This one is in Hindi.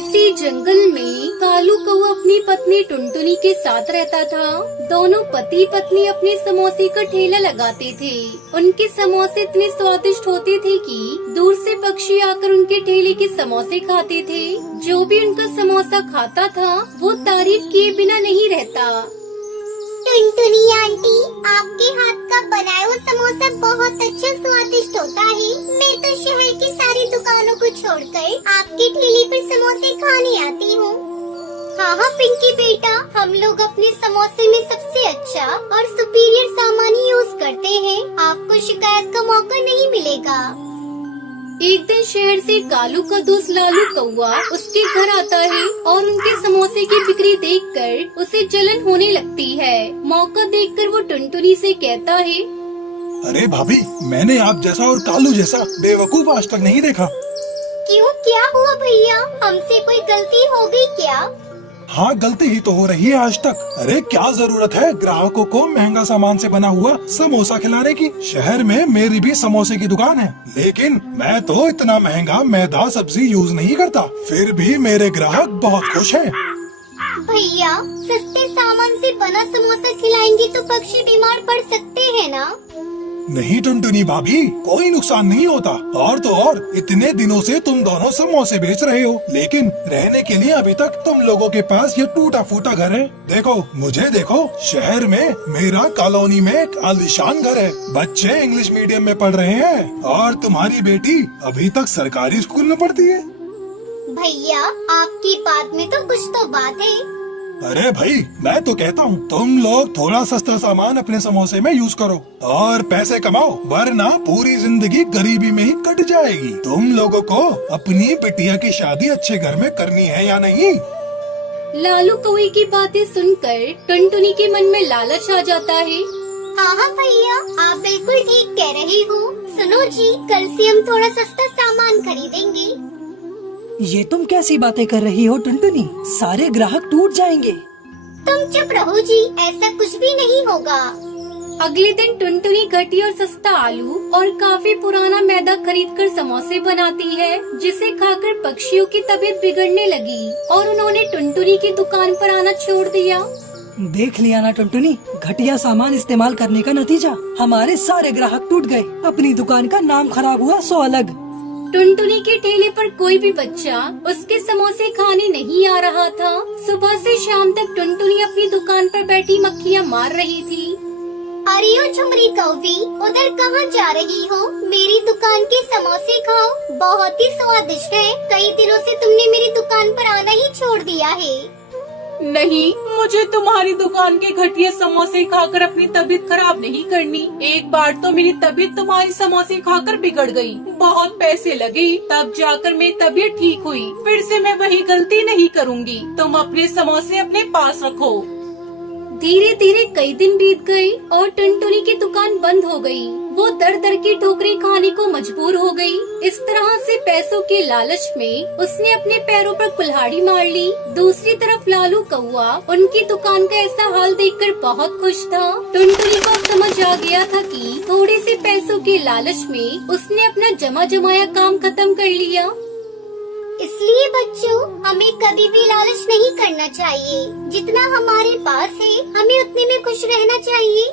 किसी जंगल में कालू कौवा अपनी पत्नी टुनटुनी के साथ रहता था। दोनों पति पत्नी अपने समोसे का ठेला लगाते थे। उनके समोसे इतने स्वादिष्ट होते थे कि दूर से पक्षी आकर उनके ठेले के समोसे खाते थे। जो भी उनका समोसा खाता था वो तारीफ किए बिना नहीं रहता। टुनटुनी आंटी, आपके हाथ का बनाया हुआ समोसा बहुत अच्छा स्वादिष्ट होता है। मैं तो शहर की सारी दुकानों को छोड़कर आपके ठेले पर समोसे खाने आती हूँ। हाँ पिंकी बेटा, हम लोग अपने समोसे में सबसे अच्छा और सुपीरियर सामान यूज करते हैं। आपको शिकायत का मौका नहीं मिलेगा। एक दिन शहर से कालू का दोस्त लालू कौवा उसके घर आता है और उनके समोसे की बिक्री देखकर उसे जलन होने लगती है। मौका देखकर वो टुनटुनी से कहता है, अरे भाभी, मैंने आप जैसा और कालू जैसा बेवकूफ आज तक नहीं देखा। क्यों, क्या हुआ भैया? हमसे कोई गलती हो गई क्या? हाँ, गलती ही तो हो रही है आज तक। अरे क्या जरूरत है ग्राहकों को महंगा सामान से बना हुआ समोसा खिलाने की। शहर में मेरी भी समोसे की दुकान है, लेकिन मैं तो इतना महंगा मैदा सब्जी यूज नहीं करता। फिर भी मेरे ग्राहक बहुत खुश हैं। भैया, सस्ते सामान से बना समोसा खिलाएंगे तो पक्षी बीमार पड़ सकते हैं ना? नहीं टुनटुनी भाभी, कोई नुकसान नहीं होता। और तो और इतने दिनों से तुम दोनों समोसे बेच रहे हो, लेकिन रहने के लिए अभी तक तुम लोगों के पास ये टूटा फूटा घर है। देखो मुझे देखो, शहर में मेरा कॉलोनी में एक आलीशान घर है। बच्चे इंग्लिश मीडियम में पढ़ रहे हैं और तुम्हारी बेटी अभी तक सरकारी स्कूल में पढ़ती है। भैया, आपकी बात में तो कुछ तो बात है। अरे भाई, मैं तो कहता हूँ तुम लोग थोड़ा सस्ता सामान अपने समोसे में यूज करो और पैसे कमाओ, वरना पूरी जिंदगी गरीबी में ही कट जाएगी। तुम लोगों को अपनी बिटिया की शादी अच्छे घर में करनी है या नहीं? लालू कौवे की बातें सुनकर टुनटुनी के मन में लालच आ जाता है। हाँ भैया, आप बिल्कुल ठीक कह रहे हो। सुनो जी, कल से हम थोड़ा सस्ता सामान खरीदेंगे। ये तुम कैसी बातें कर रही हो टुनटुनी? सारे ग्राहक टूट जाएंगे। तुम चुप रहो जी, ऐसा कुछ भी नहीं होगा। अगले दिन टुनटुनी घटिया और सस्ता आलू और काफी पुराना मैदा खरीदकर समोसे बनाती है, जिसे खाकर पक्षियों की तबीयत बिगड़ने लगी और उन्होंने टुनटुनी की दुकान पर आना छोड़ दिया। देख लिया ना टुनटुनी, घटिया सामान इस्तेमाल करने का नतीजा हमारे सारे ग्राहक टूट गए। अपनी दुकान का नाम खराब हुआ सो अलग। टुनटुनी के ठेले पर कोई भी बच्चा उसके समोसे खाने नहीं आ रहा था। सुबह से शाम तक टुनटुनी अपनी दुकान पर बैठी मक्खियाँ मार रही थी। अरे ओ झुमरी कौवी, उधर कहाँ जा रही हो? मेरी दुकान के समोसे खाओ, बहुत ही स्वादिष्ट है। कई दिनों से तुमने मेरी दुकान पर आना ही छोड़ दिया है। नहीं, मुझे तुम्हारी दुकान के घटिया समोसे खाकर अपनी तबीयत खराब नहीं करनी। एक बार तो मेरी तबीयत तुम्हारी समोसे खाकर बिगड़ गई। बहुत पैसे लगे, तब जाकर मेरी तबीयत ठीक हुई। फिर से मैं वही गलती नहीं करूँगी। तुम अपने समोसे अपने पास रखो। धीरे धीरे कई दिन बीत गए और टुनटुनी की दुकान बंद हो गई। वो दर दर की ठोकरें खाने को मजबूर हो गई। इस तरह से पैसों के लालच में उसने अपने पैरों पर कुल्हाड़ी मार ली। दूसरी तरफ लालू कौवा उनकी दुकान का ऐसा हाल देखकर बहुत खुश था। टुनटुनी को समझ आ गया था कि थोड़े से पैसों के लालच में उसने अपना जमा जमाया काम खत्म कर लिया। इसलिए बच्चों, हमें कभी भी लालच नहीं करना चाहिए। जितना हमारे पास है, हमें उतने में खुश रहना चाहिए।